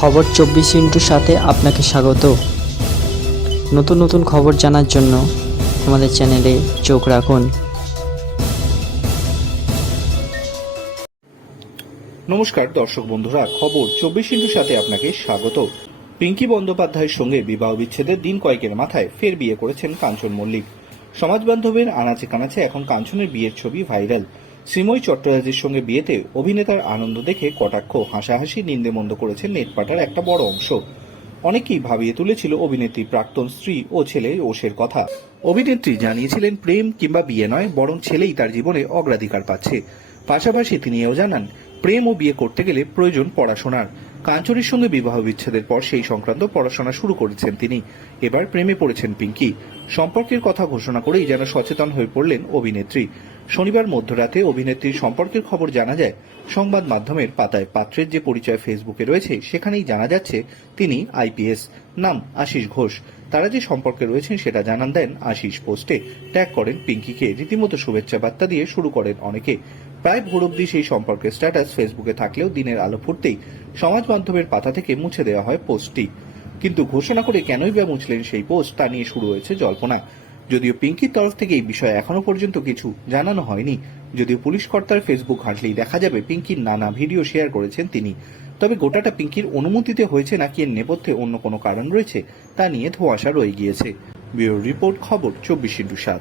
খবর চব্বিশ ইন্টুর সাথে আপনাকে স্বাগত। নতুন নতুন খবর জানার জন্য আমাদের চ্যানেলে চোখ রাখুন। নমস্কার দর্শক বন্ধুরা, খবর চব্বিশ ইন্টুর সাথে আপনাকে স্বাগত। পিঙ্কি বন্দ্যোপাধ্যায়ের সঙ্গে বিবাহ বিচ্ছেদের দিন কয়েকের মাথায় ফের বিয়ে করেছেন কাঞ্চন মল্লিক। সমাজ বান্ধবের আনাচে কানাচে এখন কাঞ্চনের বিয়ের ছবি ভাইরাল। শ্রীময়ী চট্টরাজের সঙ্গে বিয়েতে অভিনেতার আনন্দ দেখে কটাক্ষ হাসাহাসি নিন্দেমন্দ করেছেন নেটপাটার একটা বড় অংশ। অনেকেই ভাবিয়ে তুলেছিল অভিনেত্রী প্রাক্তন স্ত্রী ও ছেলে ওষের কথা। অভিনেত্রী জানিয়েছিলেন, প্রেম কিংবা বিয়ে নয়, বরং ছেলেই তার জীবনে অগ্রাধিকার পাচ্ছে। পাশাপাশি তিনি এও জানান, প্রেম ও বিয়ে করতে গেলে প্রয়োজন পড়াশোনার। কাঞ্চনের সঙ্গে বিবাহ বিচ্ছেদের পর সেই সংক্রান্ত পড়াশোনা শুরু করেছেন তিনি। এবার প্রেমে পড়েছেন পিঙ্কি। সম্পর্কের কথা ঘোষণা করেই যেন সচেতন হয়ে পড়লেন অভিনেত্রী। শনিবার মধ্যরাতে অভিনেত্রীর সম্পর্কের খবর জানা যায়, সংবাদ মাধ্যমের পাতায় পাত্রের যে পরিচয় ফেসবুকে রয়েছে, সেখানেই জানা যাচ্ছে তিনি আইপিএস, নাম আশিস ঘোষ। তারা যে সম্পর্কে রয়েছেন সেটা জানান দেন আশিস পোস্টে। ট্যাগ করেন পিঙ্কিকে রীতিমতো শুভেচ্ছা বার্তা দিয়ে শুরু করেন অনেকে। প্রায় ভোর অব্দি সেই সম্পর্কের স্ট্যাটাস ফেসবুকে থাকলেও দিনের আলো ফুটতেই সমাজ মাধ্যমের পাতা থেকে মুছে দেওয়া হয় পোস্টটি। কিন্তু ঘোষণা করে কেনই বা মুছলেন সেই পোস্ট, তা নিয়ে শুরু হয়েছে জল্পনা। যদিও পিঙ্কির তরফ থেকে এই বিষয়ে এখনও পর্যন্ত কিছু জানানো হয়নি। যদিও পুলিশ কর্তার ফেসবুক ঘাঁটলেই দেখা যাবে পিঙ্কির নানা ভিডিও শেয়ার করেছেন তিনি। তবে গোটাটা পিঙ্কির অনুমতিতে হয়েছে নাকি এর নেপথ্যে অন্য কোনো কারণ রয়েছে, তা নিয়ে ধোঁয়াশা রয়ে গিয়েছে। ব্যুরো রিপোর্ট, খবর, চব্বিশ ইন্টু সাত।